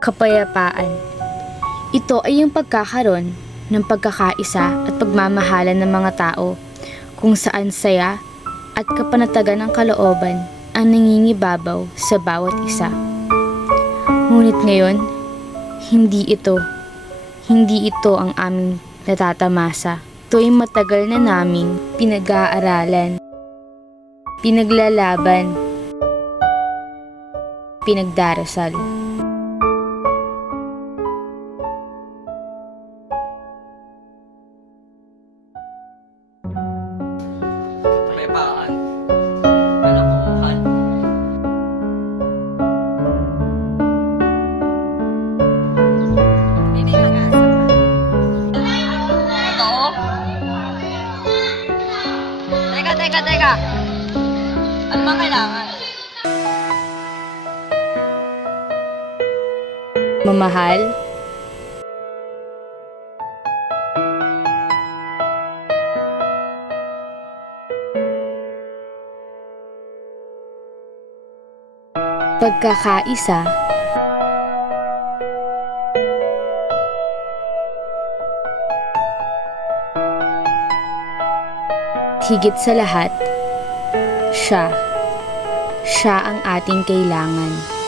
Kapayapaan. Ito ay yung pagkakaroon ng pagkakaisa at pagmamahalan ng mga tao kung saan saya at kapanatagan ng kalooban ang nangingibabaw sa bawat isa. Ngunit ngayon, hindi ito ang aming natatamasa. Ito ay matagal na naming pinag-aaralan, pinaglalaban, pinagdarasal. Kapayapaan. Kalokohan. Hindi mag-asa pa. Totoo? Teka. Ano bang kailangan? Mamahal, pagkakaisa, higit sa lahat, siya ang ating kailangan.